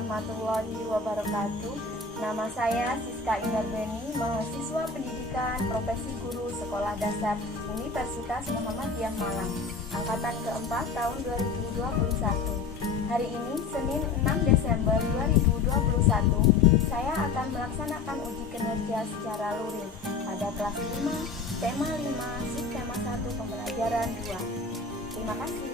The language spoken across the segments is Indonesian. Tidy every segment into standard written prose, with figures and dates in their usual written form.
warahmatullahi wabarakatuh. Nama saya Siska Indarbeni, mahasiswa pendidikan profesi guru Sekolah Dasar Universitas Muhammadiyah Malang, angkatan keempat tahun 2021. Hari ini, Senin 6 Desember 2021, saya akan melaksanakan uji kinerja secara luring pada kelas 5, tema 5, subtema 1, pembelajaran 2. Terima kasih.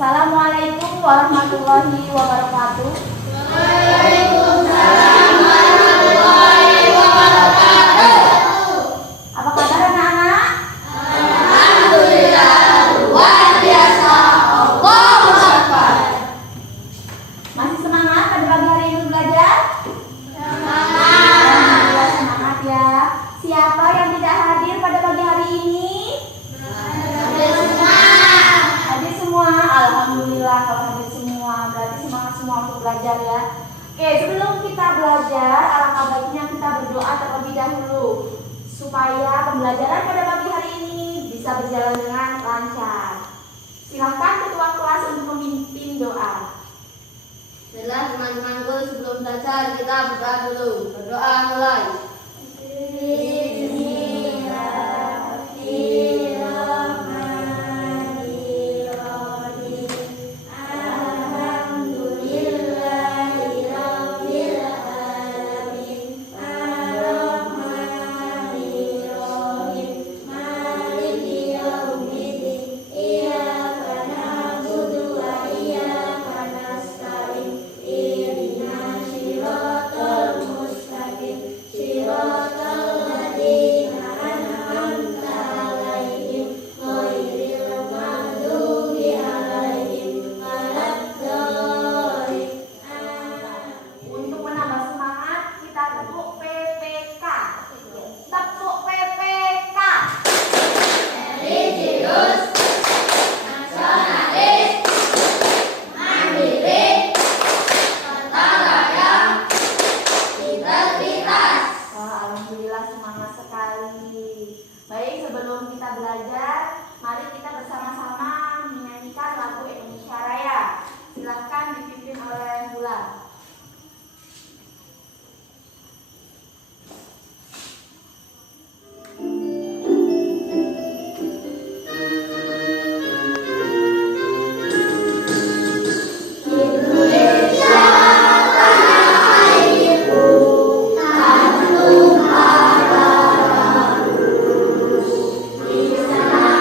Assalamualaikum warahmatullahi wabarakatuh. Waalaikumsalam warahmatullahi wabarakatuh. Apa kabar anak-anak? Alhamdulillah, luar biasa. Allahu Akbar. Masih semangat pada pagi hari ini belajar? Semangat. Alhamdulillah semangat ya. Siapa yang tidak hadir pada pagi hari ini? Hadir semua. Hadir semua. Alhamdulillah kalau hadir semua, berarti semangat semua untuk belajar ya. Oke, sebelum kita belajar, alangkah baiknya kita berdoa terlebih dahulu supaya pembelajaran pada pagi hari ini bisa berjalan dengan lancar. Silahkan ketua kelas untuk memimpin doa. Baiklah teman-temanku, sebelum belajar kita berdoa dulu. Berdoa mulai. Untuk menambah semangat, kita tepuk PPK. Tepuk PPK. Religius, nasionalis, mandiri, gotong royong, integritas. Wah, alhamdulillah semangat sekali. Baik, sebelum kita belajar, mari kita bersama-sama menyanyikan lagu Indonesia Raya. Silahkan dipimpin oleh Bulan. Indonesia tanah airku, tanah tumpah darahku, di sana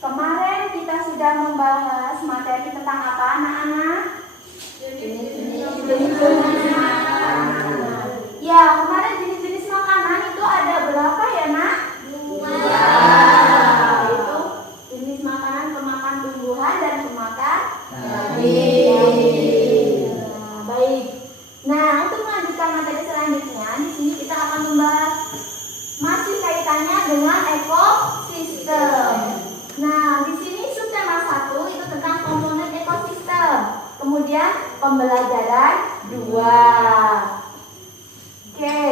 Kemarin kita sudah membahas materi tentang apa, anak-anak? Jenis-jenis makanan. Ya, kemarin jenis-jenis makanan itu ada berapa ya, Nak? 2. Itu jenis makanan pemakan tumbuhan dan pemakan daging. Baik. Nah, untuk melanjutkan materi selanjutnya, di sini kita akan membahas masih kaitannya dengan ekosistem. Nah, di sini subtema 1 itu tentang komponen ekosistem. Kemudian pembelajaran 2. Oke.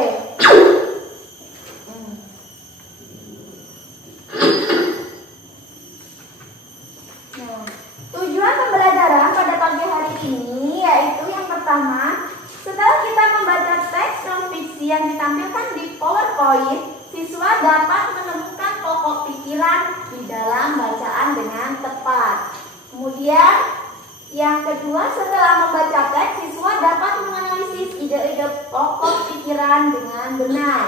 Nah, tujuan pembelajaran pada pagi hari ini yaitu yang pertama, setelah kita membaca teks non-fiksi yang ditampilkan di PowerPoint, siswa dapat menemukan pokok pikiran di dalam bacaan dengan tepat. Kemudian, yang kedua, setelah membaca teks, siswa dapat menganalisis ide-ide pokok pikiran dengan benar.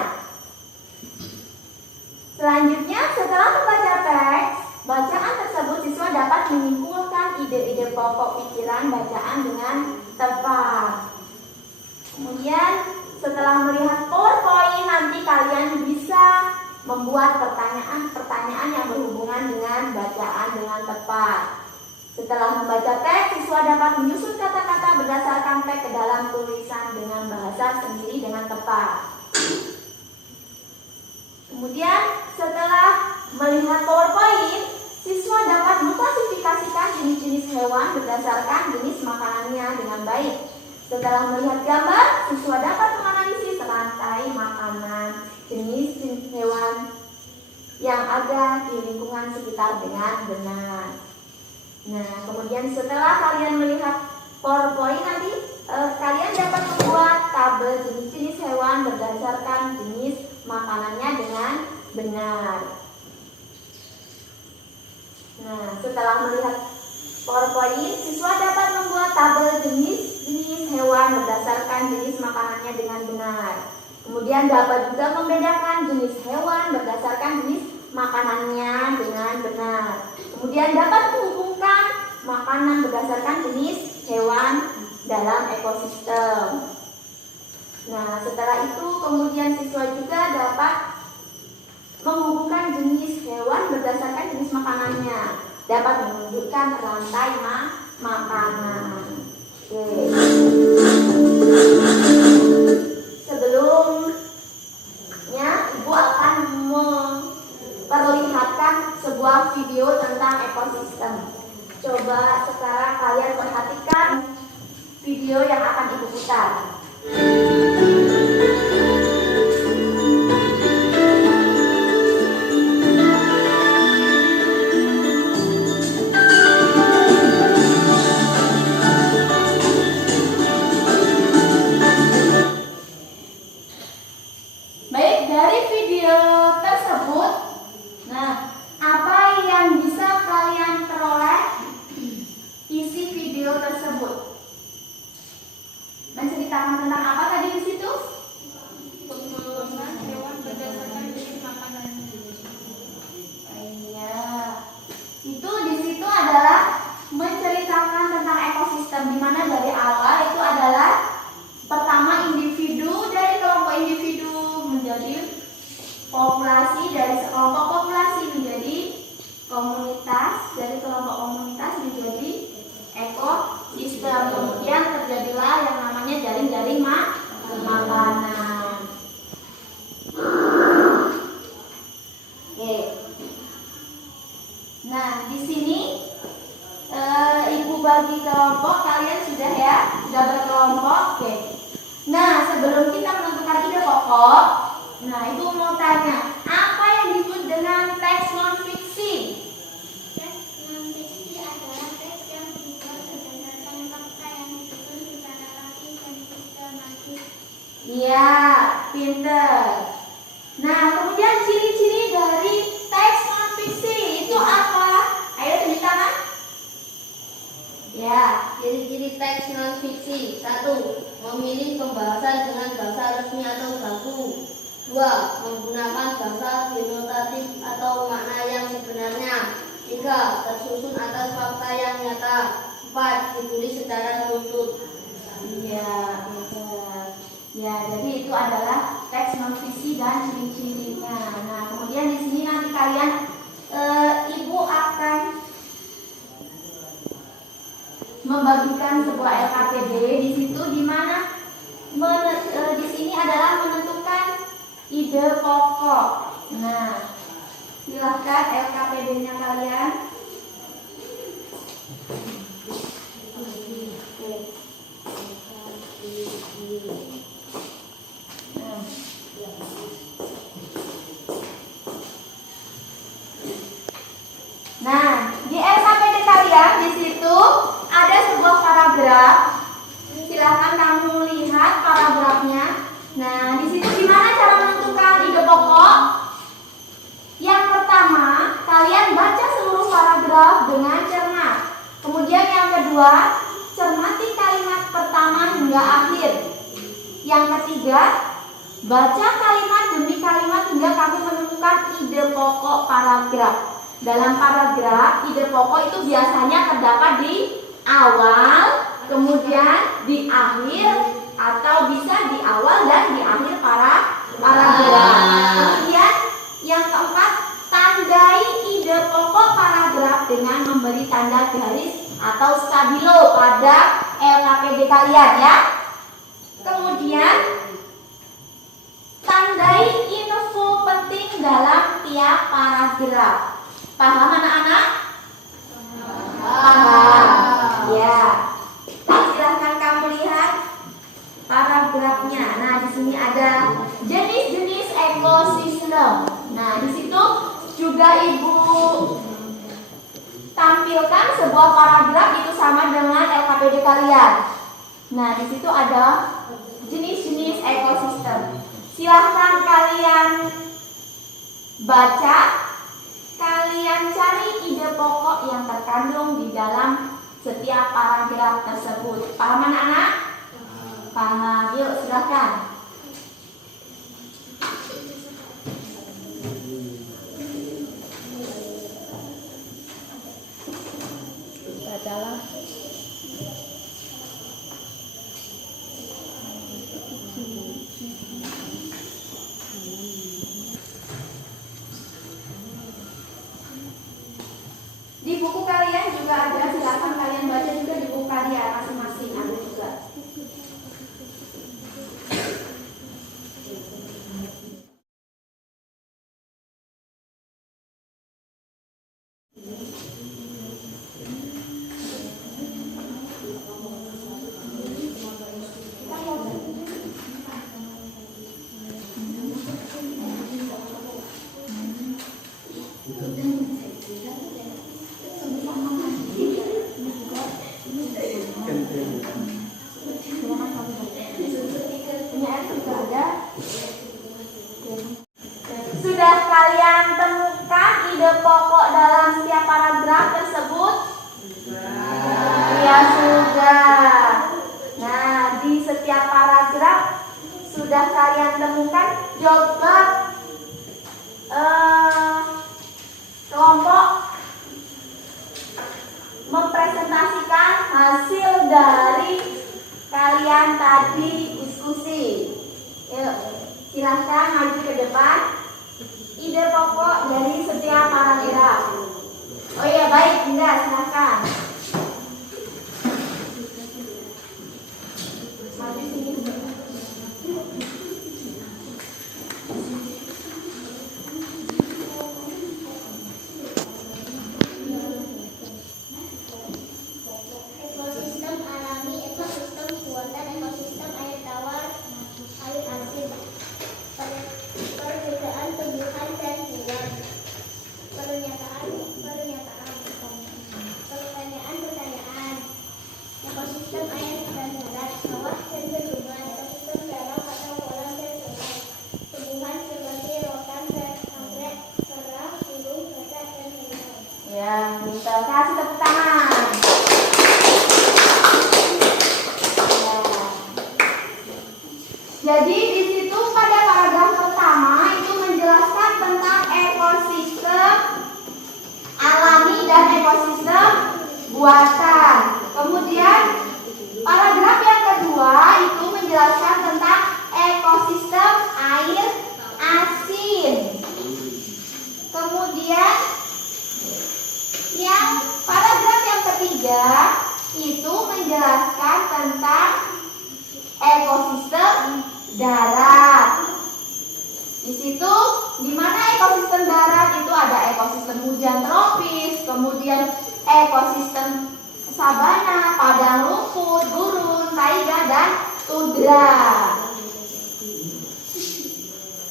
Selanjutnya, setelah membaca teks, bacaan tersebut siswa dapat menyimpulkan ide-ide pokok pikiran bacaan dengan tepat. Kemudian, setelah melihat PowerPoint, nanti kalian bisa membuat pertanyaan-pertanyaan yang berhubungan dengan bacaan dengan tepat. Setelah membaca teks, siswa dapat menyusun kata-kata berdasarkan teks ke dalam tulisan dengan bahasa sendiri dengan tepat. Kemudian, setelah melihat PowerPoint, siswa dapat mengklasifikasikan jenis-jenis hewan berdasarkan jenis makanannya dengan baik. Setelah melihat gambar, siswa dapat menganalisis rantai makanan jenis hewan yang ada di lingkungan sekitar dengan benar. Nah, kemudian setelah kalian melihat PowerPoint nanti, kalian dapat membuat tabel jenis-jenis hewan berdasarkan jenis makanannya dengan benar. Nah, setelah melihat PowerPoint, siswa dapat membuat tabel jenis-jenis hewan berdasarkan jenis makanannya dengan benar. Kemudian dapat juga membedakan jenis hewan berdasarkan jenis makanannya dengan benar. Kemudian dapat menghubungkan makanan berdasarkan jenis hewan dalam ekosistem. Nah, setelah itu kemudian siswa juga dapat menghubungkan jenis hewan berdasarkan jenis makanannya. Dapat menunjukkan rantai makanan. Oke. Sebelumnya, Ibu akan memperlihatkan sebuah video tentang ekosistem. Coba sekarang kalian perhatikan video yang akan Ibu putar. Baik, dari video tersebut, nah, apa yang bisa kalian peroleh isi video tersebut? Menceritakan tentang apa tadi di situ? Pengelolaan hewan berdasarkan jenis makanan. Iya, itu di situ adalah menceritakan tentang ekosistem, di mana dari awal itu adalah pertama individu, dari kelompok individu menjadi populasi, dari sekelompok populasi menjadi komunitas, dari kelompok komunitas menjadi ekosistem. Kemudian terjadilah yang namanya jaring-jaring makanan. Oke. Nah, di sini Ibu bagi kelompok, kalian sudah ya, sudah berkelompok. Oke. Nah, sebelum kita menentukan ide pokok, nah, Ibu mau tanya, apa yang disebut dengan teks non-fiksi? Teks non-fiksi adalah teks yang dibuat berdasarkan fakta yang disusun secara rapi dan sistematis. Iya, pinter. Nah, kemudian ciri-ciri dari teks non-fiksi itu apa? Ayo tunjukkan. Ya, ciri-ciri teks non-fiksi. 1. Memilih pembahasan dengan bahasa resmi atau baku. 2. Menggunakan bahasa denotatif 3. Tersusun atas fakta yang nyata. 4. Ditulis secara runtut. Iya, benar. Ya, jadi itu adalah teks non visi dan ciri-cirinya. Nah, kemudian di sini nanti kalian ibu akan membagikan sebuah LKPD di situ, di mana di sini adalah menentukan ide pokok. Nah, silahkan LKPD-nya kalian. Nah, di LKPD kalian di situ ada sebuah paragraf. Silahkan kamu lihat paragrafnya. Nah, di situ gimana cara menentukan ide pokok? Yang pertama, kalian baca seluruh paragraf dengan cermat. Kemudian yang kedua, cermati kalimat pertama hingga akhir. Yang ketiga, baca kalimat demi kalimat hingga kamu menemukan ide pokok paragraf. Dalam paragraf, ide pokok itu biasanya terdapat di awal, kemudian di akhir, atau bisa di awal dan di akhir paragraf. Kemudian yang keempat, tandai ide pokok paragraf dengan memberi tanda garis atau stabilo pada LKPD kalian ya. Kemudian tandai info penting dalam tiap paragraf. Paham anak-anak? Paham. Ya. Silahkan kamu lihat paragrafnya. Nah, di sini ada jenis-jenis ekosistem. Nah, di situ juga ibu tampilkan sebuah paragraf itu sama dengan LKPD kalian. Nah, di situ ada jenis-jenis ekosistem. Silahkan kalian baca, kalian cari ide pokok yang terkandung di dalam setiap paragraf tersebut. Paham anak-anak? Paham. Yuk, silahkan. Bacalah. Di buku kalian juga ada, silakan kalian baca juga di buku kalian masing-masing ada juga. Sudah kalian temukan ide pokok dalam setiap paragraf tersebut? Ya sudah. Nah, di setiap paragraf sudah kalian temukan. Coba kelompok mempresentasikan hasil dari kalian tadi diskusi. Yuk, silahkan maju ke depan. Ide pokok dari setiap paragraf. Oh iya, baik, Dinda, silahkan. Maju sini. Ekosistem alami, ekosistem buatan, ekosistem air tawar, air asin, perbedaan tumbuhan dan hewan, pertanyaan, ekosistem air dan darat, sawah dan bendungan, ekosistem danau atau kolam dan sungai, tumbuhan seperti rotan dan anggrek, kera, burung, badak dan hewan. Ya, minta kasih tepuk tangan. Jadi di situ pada paragraf pertama itu menjelaskan tentang ekosistem alami dan buatan. Kemudian paragraf yang kedua itu menjelaskan tentang ekosistem air asin. Kemudian yang paragraf yang ketiga itu menjelaskan tentang ekosistem darat. Di situ, di mana ekosistem darat itu ada ekosistem hujan tropis, kemudian ekosistem sabana, padang rumput, gurun, taiga, dan tundra.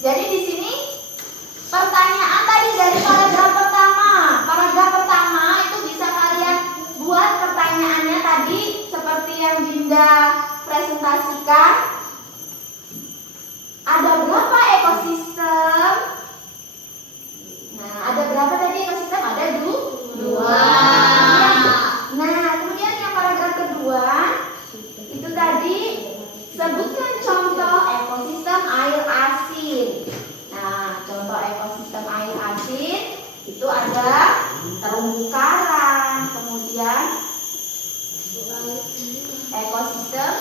Jadi di sini pertanyaan tadi dari paragraf pertama. Paragraf pertama itu bisa kalian buat pertanyaannya tadi seperti yang Dinda presentasikan. Ada berapa ekosistem? Nah, ada berapa tadi ekosistem? Ada dua. Nah, kemudian yang paragraf kedua itu tadi sebutkan contoh ekosistem air asin. Nah, contoh ekosistem air asin itu ada terumbu karang, kemudian ekosistem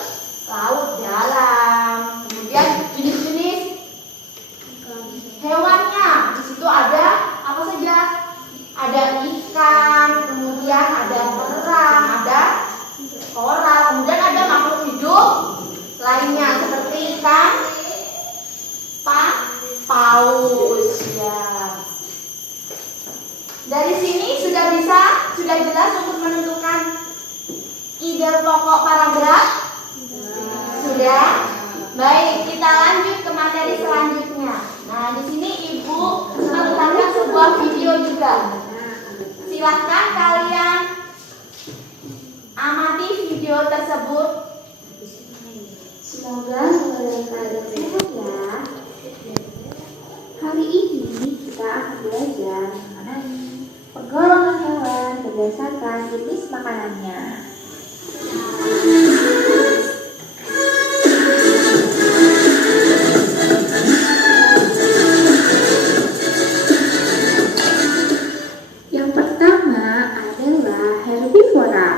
laut dalam, kemudian jenis-jenis hewannya. Di situ ada apa saja? Ada ikan, kemudian ada kerang, ada koral, kemudian ada makhluk hidup lainnya seperti ikan paus ya. Dari sini sudah jelas untuk menentukan ide pokok paragraf? Sudah? Baik, kita lanjut ke materi selanjutnya. Nah, di sini Ibu meletakkan sebuah video juga. Silahkan kalian amati video tersebut. Semoga dalam keadaan sehat ya. Hari ini kita akan belajar mengenai penggolongan hewan berdasarkan jenis makanannya. Yang pertama adalah herbivora.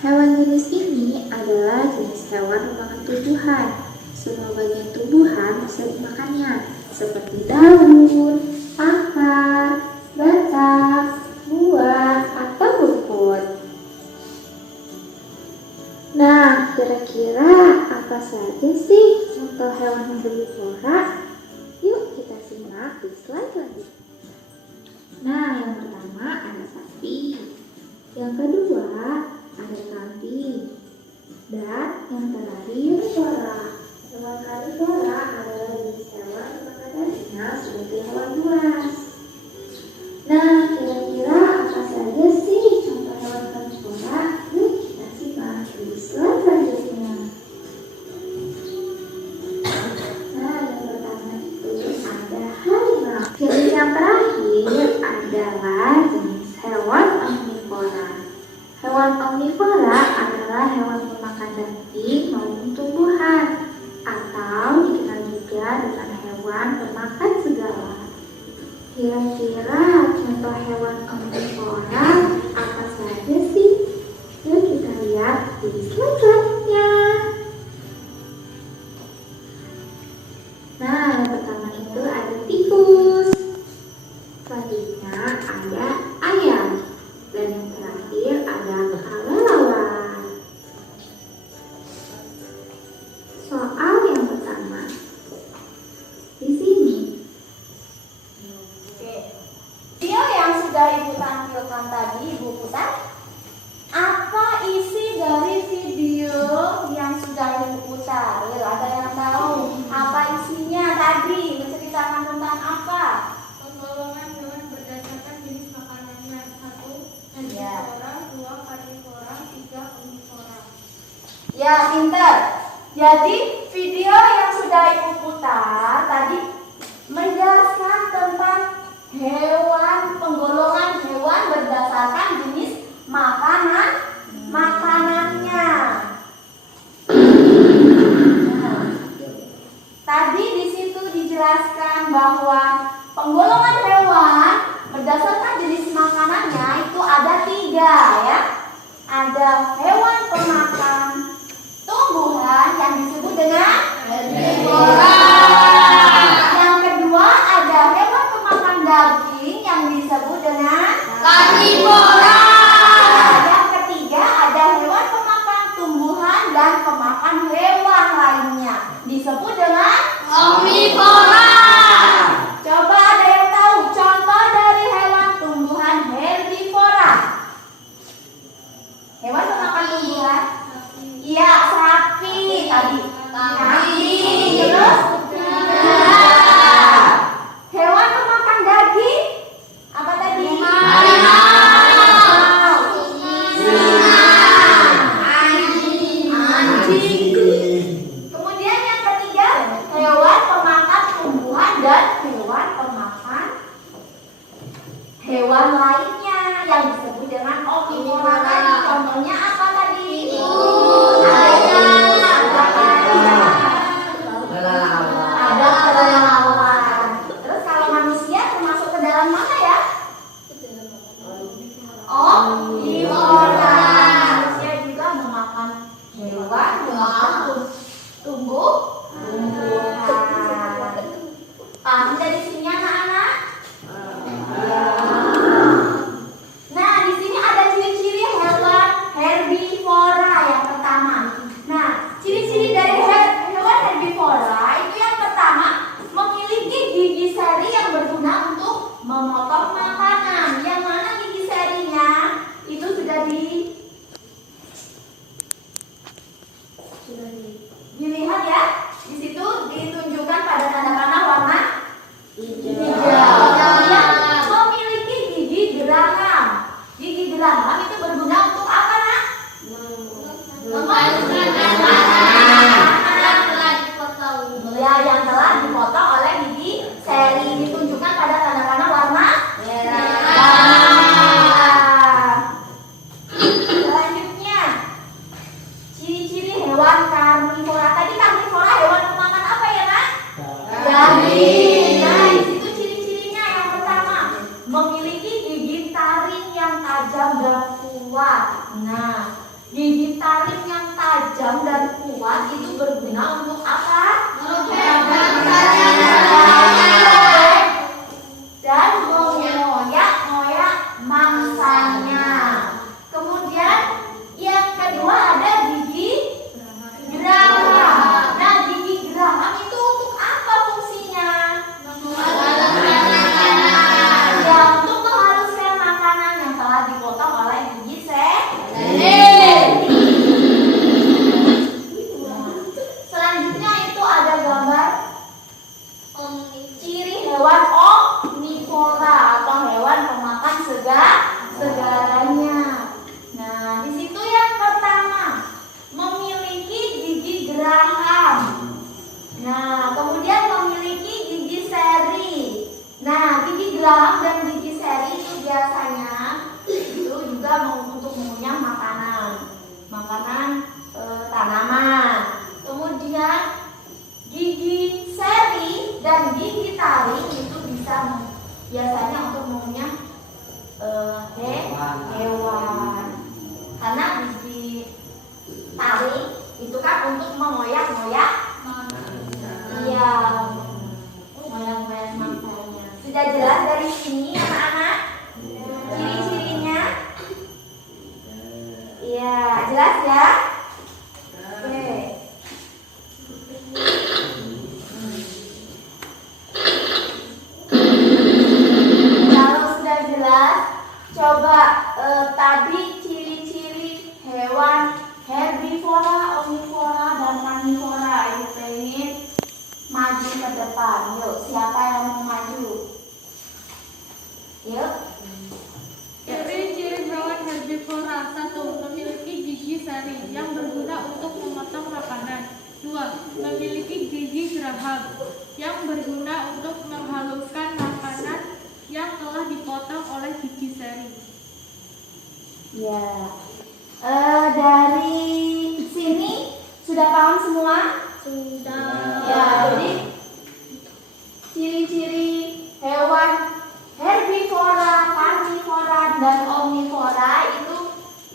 Hewan jenis ini adalah jenis hewan pemakan tumbuhan. Semua bagian tumbuhan bisa dimakannya, seperti daun, akar, batang, buah, atau rumput. Nah, kira-kira apa saja sih contoh hewan herbivora? Yuk kita simak di slide selanjutnya. Nah, yang pertama ada sapi, yang kedua ada kambing, dan yang terakhir suara. Hewan karnivora adalah jenis hewan makan dagingnya seperti hewan buas. Nah, kira-kira apa saja sih contoh hewan karnivora? Yuk kita simak di slide selanjutnya. Nah, yang pertama itu ada harimau. Jenis yang terakhir adalah jenis hewan omnivora. Hewan omnivora adalah hewan pemakan daging maupun tumbuhan, atau dikenal juga dengan hewan pemakan segala. Kira-kira contoh hewan omnivora apa saja sih? Yuk kita lihat di slide selanjutnya. Nah, yang pertama itu ada tikus. Selanjutnya ada ayam. Dan yang terakhir ada kelelawar. Soal yang pertama. Di sini. Oke. Video yang sudah Ibu tampilkan tadi, Ibu putar. Apa isi dari video yang sudah Ibu putar? Ada yang tahu apa isinya tadi? Menceritakan tentang apa? Penggolongan hewan berdasarkan jenis makanannya. 1. Herbivora, 2. Karnivora, 3. omnivora. Ya, pintar. Jadi video yang sudah Ibu putar tadi menjelaskan tentang penggolongan hewan berdasarkan jenis makanannya. Nah, tadi di situ dijelaskan bahwa penggolongan hewan berdasarkan jenis makanannya itu ada 3 ya. daging yang disebut dengan Karnivora. Yang ketiga ada hewan pemakan tumbuhan dan pemakan hewan lainnya disebut dengan Omnivora. Coba ada yang tahu contoh dari hewan tumbuhan herbivora? Hewan pemakan tumbuhan? Iya, sapi tadi. Terus? Hewan pemakan daging? Apa tadi? Anjing. Kemudian yang ketiga, hewan pemakan tumbuhan dan hewan pemakan hewan lainnya yang disebut dengan omnivora. Tadi contohnya apa tadi? Ada kelelawar. Terus kalau manusia termasuk ke dalam mana ya? Omnivora. Manusia juga memakan hewan, memakan tumbuhan. Paham dari sini anak-anak? Nah, di sini ada ciri-ciri hewan herbivora yang pertama. Nah, ciri-ciri dari hewan herbivora itu yang pertama memiliki gigi seri yang berguna untuk memotong makanan. Yang mana gigi serinya? Itu sudah dilihat ya. Di situ ditunjukkan pada tanda panah warna hijau. Yang memiliki gigi geraham. Gigi geraham itu berguna untuk apa, Nak? Memainkan Ya, yang telah dipotong oleh gigi seri ditunjukkan pada tanda panah warna merah. Selanjutnya, ciri-ciri hewan karnivora. Tadi karnivora hewan pemakan apa ya, Nak? Daging. Nah, di situ ciri-cirinya yang pertama memiliki gigi taring yang tajam dan kuat. Nah, gigi taring yang tajam dan kuat itu berguna untuk apa? Dan mengoyak-ngoyak mangsanya. Kemudian yang kedua ada gigi geraham. Nah, gigi geraham itu untuk apa fungsinya? Ya, untuk menghaluskan makanan yang telah dipotong oleh gigi seri. Selanjutnya itu ada gambar ciri hewan omnivora atau hewan pemakan segalanya. Nah, di situ yang pertama memiliki gigi geraham. Nah, kemudian memiliki gigi seri. Nah, gigi geraham dan gigi seri itu biasanya itu juga untuk mengunyah makanan tanaman. Kemudian gigi seri dan gigi taring itu bisa biasanya untuk mengunyah hewan. Karena gigi taring itu kan untuk mengoyak-ngoyak. Iya, mengoyak-ngoyak makanannya. Sudah jelas dari sini anak-anak ciri-cirinya? Iya, jelas ya? Oke. Kalau sudah jelas, coba tadi ciri-ciri hewan herbivora, omnivora, dan karnivora. Ibu pengen maju ke depan. Yuk, siapa yang mau maju? Yuk. Ciri-ciri hewan herbivora. 1. Memiliki gigi seri yang berguna untuk memotong makanan. 2. Memiliki gigi geraham yang berguna untuk menghaluskan makanan yang telah dipotong oleh gigi seri. Ya. Dari sini sudah paham semua? Sudah. Ya, jadi ciri-ciri hewan herbivora, karnivora, dan omnivora itu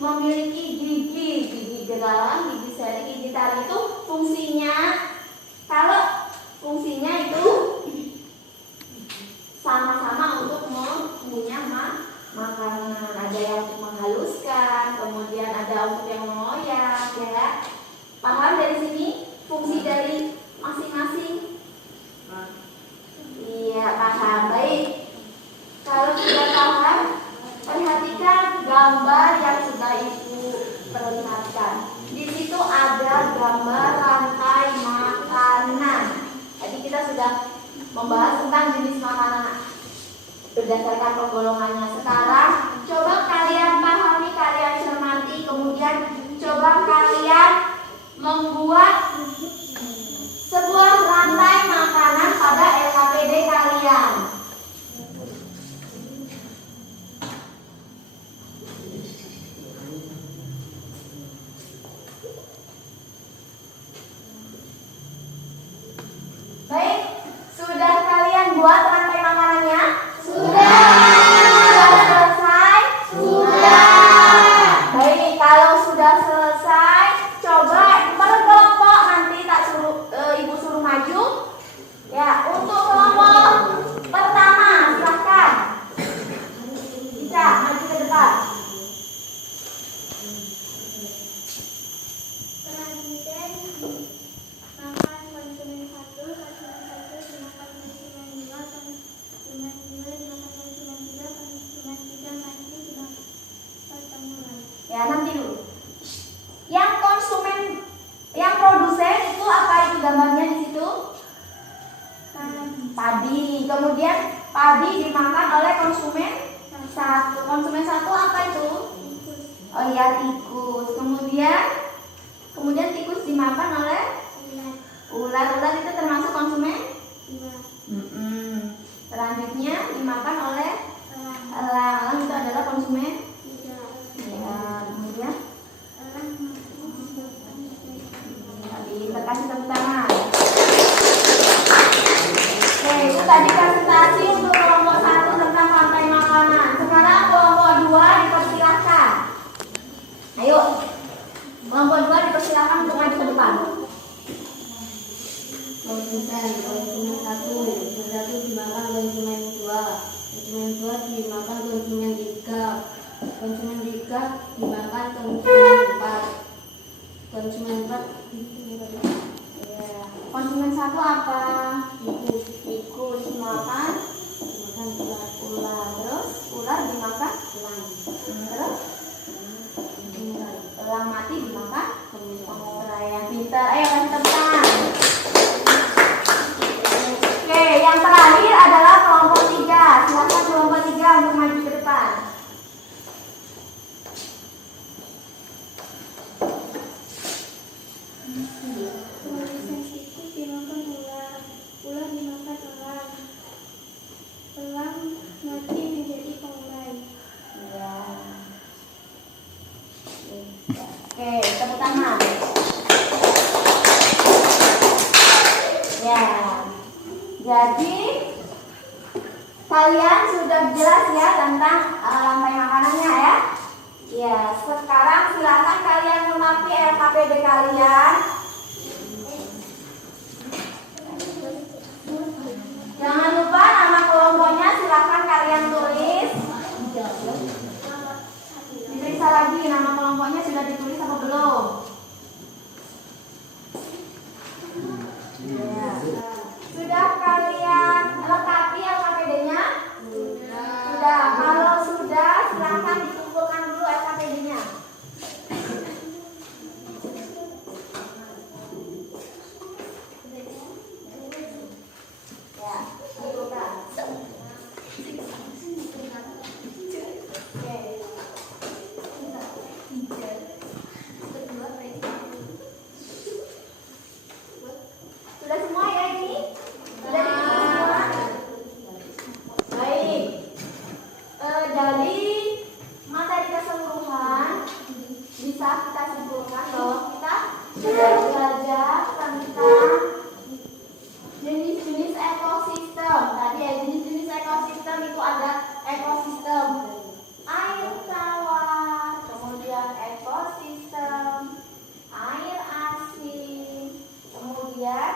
memiliki gigi geraham, gigi seri, gigi taring itu fungsinya, kalau fungsinya itu sama-sama untuk membahas tentang jenis makanan berdasarkan penggolongannya. Sekarang coba kalian pahami, kalian cermati, kemudian coba kalian membuat sebuah rantai makanan pada LKPD kalian. Baik, sudah kalian buat rantai makanannya? Sudah. Sudah selesai? Sudah. Baik, kalau sudah selesai, coba per kelompok nanti tak suruh ibu suruh maju. Ya, untuk kelompok pertama silakan. Bisa maju ke depan. Selanjutnya makan konsumen 1, dimakan konsumen 2, konsumen 2 dimakan konsumen 3, konsumen 3 mati dimakan konsumen. Ya, nanti dulu. Yang konsumen, yang produsen itu apa itu gambarnya di situ? Padi. Kemudian padi dimakan oleh konsumen 1. Konsumen 1 apa itu? Oh iya, tikus. Kemudian tikus dimakan oleh ular. Ular itu termasuk konsumen? Selanjutnya dimakan oleh elang. Elang itu adalah konsumen? Ya, kemudian kasih tepuk tangan. Oke, itu tadi presentasi untuk kelompok 1 tentang rantai makanan. Sekarang kelompok 2 dipersilahkan. Ayo, kelompok 2 dipersilahkan untuk maju ke depan. Konsumen 1 dimakan konsumen 2, konsumen 2 dimakan konsumen 3, konsumen 3 dimakan konsumen 4, konsumen 4 Ya. Konsumen 1 apa? tikus, Tikus dimakan ular, terus ular dimakan elang, terus elang mati dimakan pengular. Yang pintar, ayo kasih tepuk tangan. Oke, yang terakhir adalah kelompok 3. Silakan kelompok 3 untuk maju ke depan. Konsumen tikus dimakan ular, ular dimakan elang, elang mati menjadi pengular. Ya. Oke, tepuk tangan. Ya. Jadi kalian sudah jelas ya tentang rantai makanannya ya. Ya, sekarang silakan kalian memakai LKPD kalian. Jangan lupa nama kelompoknya silakan kalian tulis. Diperiksa lagi nama kelompoknya sudah ditulis apa belum? Ya. Sudah kalian lengkapi LKPD-nya? Sudah. Kalau sudah, silakan dikumpulkan dulu LKPD-nya. Ya, kumpulkan. Sudah semua ya ini? Sudah dikumpulkan semua? Baik. Dari materi keseluruhan bisa kita simpulkan bahwa kita sudah belajar tentang jenis-jenis ekosistem. Tadi ya, jenis-jenis ekosistem itu ada ekosistem air tawar, kemudian ekosistem air asin, kemudian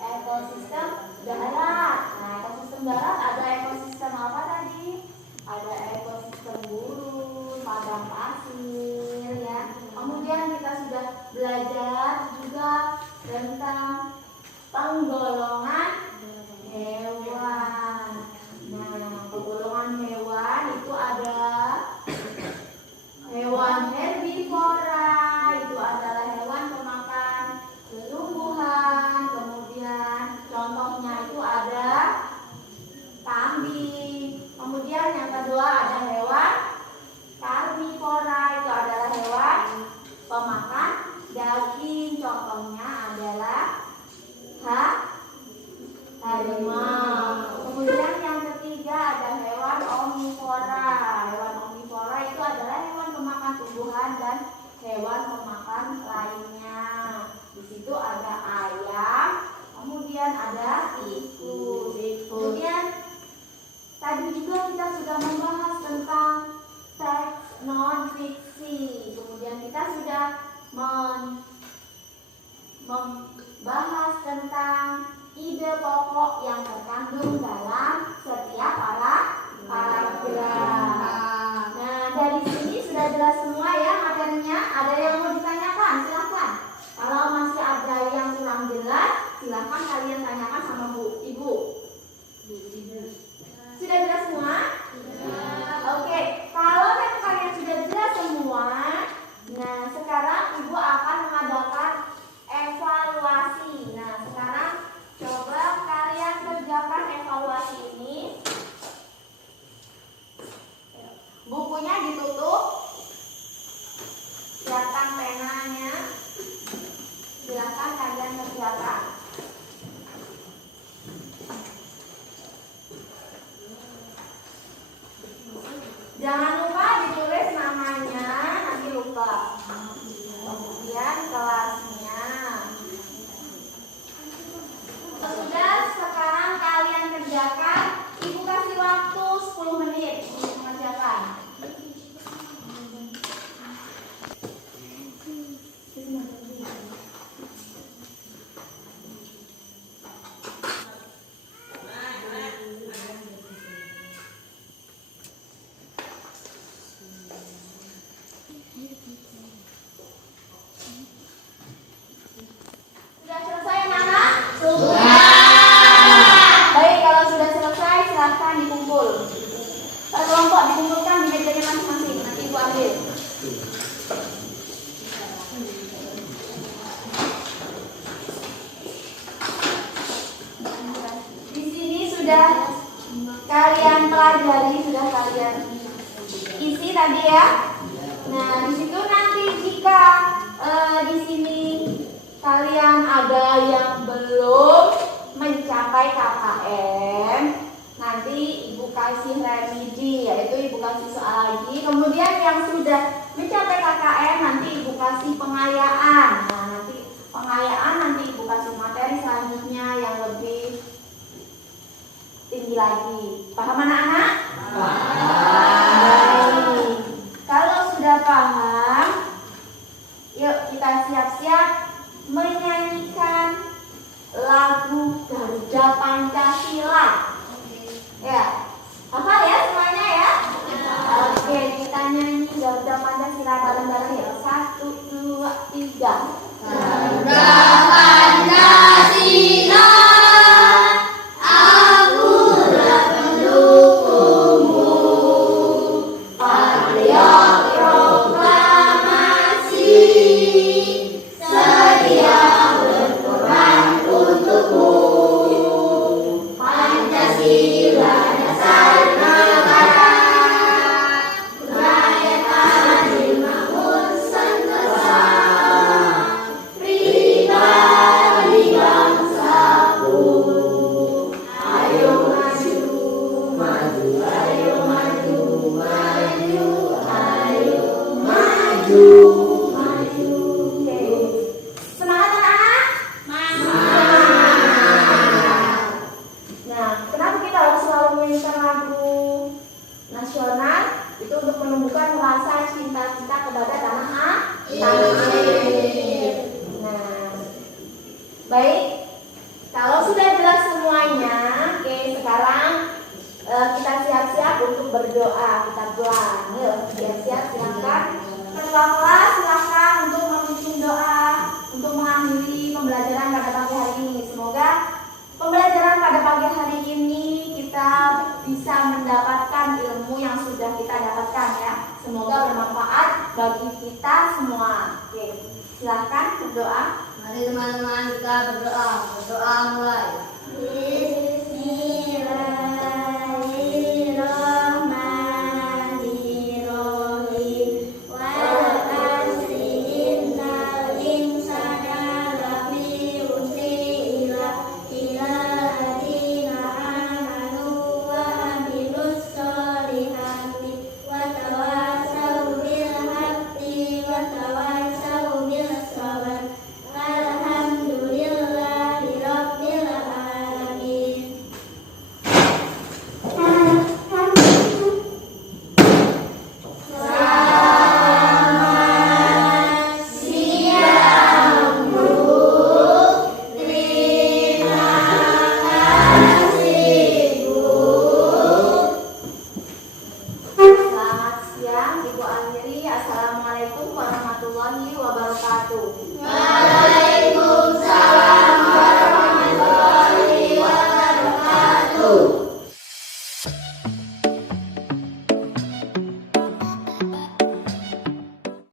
ekosistem darat. Nah, ekosistem darat ada ekosistem apa tadi? Ada ekosistem gurun, padang pasir ya. Kemudian kita sudah belajar juga tentang penggolongan hewan. Nah, penggolongan hewan itu ada hewan herbivora, itu adalah hewan pemakan tumbuhan. Kemudian contoh hewan pemakan lainnya. Di situ ada ayam, kemudian ada tikus. Kemudian tadi juga kita sudah membahas tentang teks non fiksi. Kemudian kita sudah membahas tentang ide pokok yang terkandung dalam setiap paragraf. Nah, dari sini sudah jelas semua ya materinya. Ada yang mau ditanyakan? Silahkan. Kalau masih ada yang kurang jelas, silahkan kalian tanyakan sama Ibu. Sudah jelas semua? Oke, kalau kalian sudah jelas semua, nah sekarang Ibu akan mengadakan evaluasi. Nah, sekarang coba kalian kerjakan evaluasi ini. Bukunya ditutup. Siapkan penanya. Silakan kalian kerjakan. Jangan lupa ditulis namanya, nanti lupa. Kemudian kelasnya. Sudah, sekarang kalian kerjakan. Ibu kasih waktu 10 menit untuk mengerjakan. Sudah selesai anak-anak? Baik, kalau sudah selesai silahkan dikumpul. Kelompok dikumpulkan di mejanya masing-masing. Nanti Ibu ambil. Di sini sudah kalian pelajari, sudah kalian isi tadi ya. Nah, di situ nanti jika di sini kalian ada yang belum mencapai KKM, nanti Ibu kasih remedi, yaitu Ibu kasih soal lagi. Kemudian yang sudah mencapai KKM, nanti Ibu kasih pengayaan. Nah, nanti pengayaan nanti Ibu kasih materi selanjutnya yang lebih tinggi lagi. Paham anak-anak? Baik. Kalau sudah paham, yuk kita siap-siap menyanyikan lagu Garuda Pancasila. Ya, hafal ya semuanya ya? Oke, kita nyanyi Garuda Pancasila bareng-bareng ya. 1, 2, 3. Garuda Pancasila, akulah pendukungmu. Patriot proklamasi, sedia berkorban untukmu. Pancasila dasar negara, rakyat dibangun sentosa. Pribadi bangsaku, ayo maju, maju, ayo maju, maju, ayo maju, maju. Oke. Semangat anak-anak? Nah, kenapa kita harus selalu menyanyikan lagu nasional? Itu untuk menumbuhkan rasa cinta kita kepada tanah air. Nah, baik. Kalau sudah jelas semuanya, oke, sekarang kita siap-siap untuk berdoa. Kita pulang. Yuk, siap-siap, silakan. Ketua kelas, silakan untuk memimpin doa untuk mengakhiri pembelajaran pada pagi hari ini. Semoga pembelajaran pada pagi hari ini kita bisa mendapatkan ilmu yang sudah kita dapatkan ya. Semoga bermanfaat bagi kita semua. Oke, silakan berdoa. Mari teman-teman kita berdoa. Berdoa mulai.